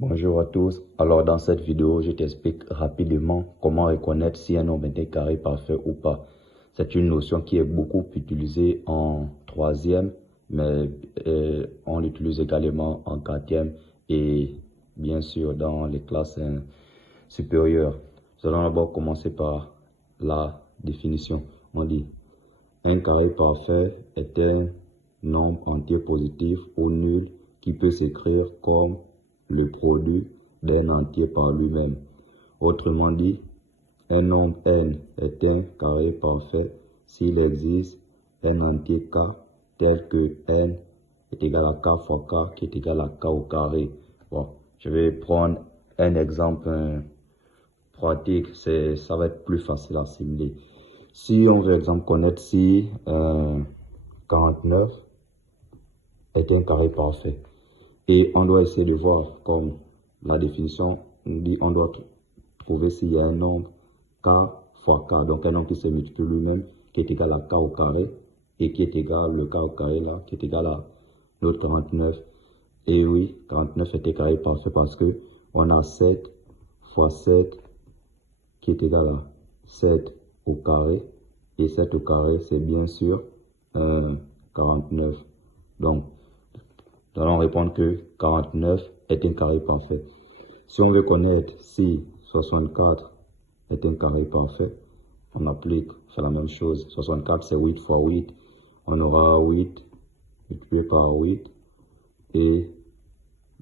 Bonjour à tous. Alors dans cette vidéo, je t'explique rapidement comment reconnaître si un nombre est un carré parfait ou pas. C'est une notion qui est beaucoup utilisée en troisième, mais on l'utilise également en quatrième et bien sûr dans les classes supérieures. Nous allons d'abord commencer par la définition. On dit un carré parfait est un nombre entier positif ou nul qui peut s'écrire comme le produit d'un entier par lui-même. Autrement dit, un nombre n est un carré parfait s'il existe un entier k tel que n est égal à k fois k qui est égal à k au carré. Bon, je vais prendre un exemple pratique, ça va être plus facile à assimiler. Si on veut exemple connaître si 49 est un carré parfait et on doit essayer de voir comme la définition dit, on doit trouver s'il y a un nombre k fois k, donc un nombre qui se multiplie lui-même qui est égal à k au carré et qui est égal, le k au carré là, qui est égal à notre 49. Et oui, 49 est un carré parfait parce que on a 7 fois 7 qui est égal à 7 au carré, et 7 au carré c'est bien sûr 49. Donc nous allons répondre que 49 est un carré parfait. Si on veut connaître si 64 est un carré parfait, on applique, c'est la même chose. 64 c'est 8 fois 8, on aura 8 multiplié par 8 et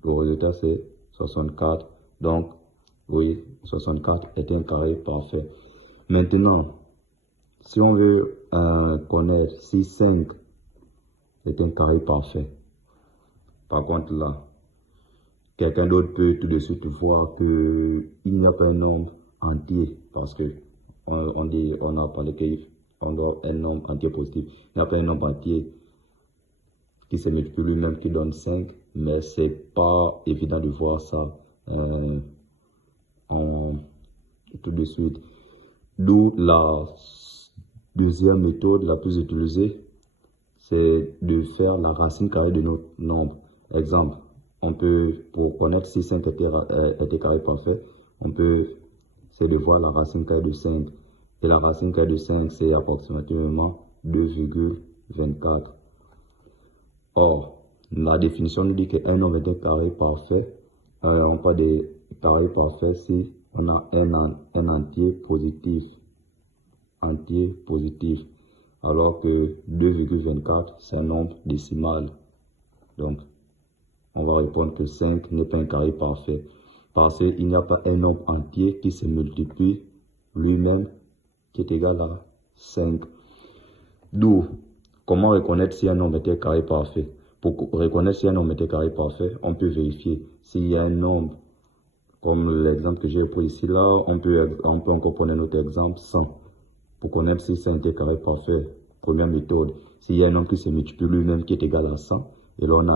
le résultat c'est 64. Donc oui, 64 est un carré parfait. Maintenant, si on veut connaître si 5 est un carré parfait, par contre là, quelqu'un d'autre peut tout de suite voir qu'il n'y a pas un nombre entier parce que on a parlé qu'on doit un nombre entier positif. Il n'y a pas un nombre entier qui se multiplie lui-même qui donne 5, mais c'est pas évident de voir ça tout de suite. D'où la deuxième méthode la plus utilisée, c'est de faire la racine carrée de notre nombre. Exemple, on peut, pour connaître si 5 était carré parfait, on peut essayer de voir la racine carrée de 5. Et la racine carrée de 5, c'est approximativement 2,24. Or, la définition nous dit qu'un nombre est un carré parfait. On parle de carré parfait si on a un entier positif. Alors que 2,24 c'est un nombre décimal. Donc, on va répondre que 5 n'est pas un carré parfait parce qu'il n'y a pas un nombre entier qui se multiplie lui-même qui est égal à 5. D'où, comment reconnaître si un nombre est un carré parfait? Pour reconnaître si un nombre est un carré parfait, on peut vérifier s'il y a un nombre, comme l'exemple que j'ai pris ici là, on peut encore prendre notre exemple 100. Pour connaître si c'est un carré parfait, première méthode, s'il y a un nombre qui se multiplie lui-même qui est égal à 100, et là on a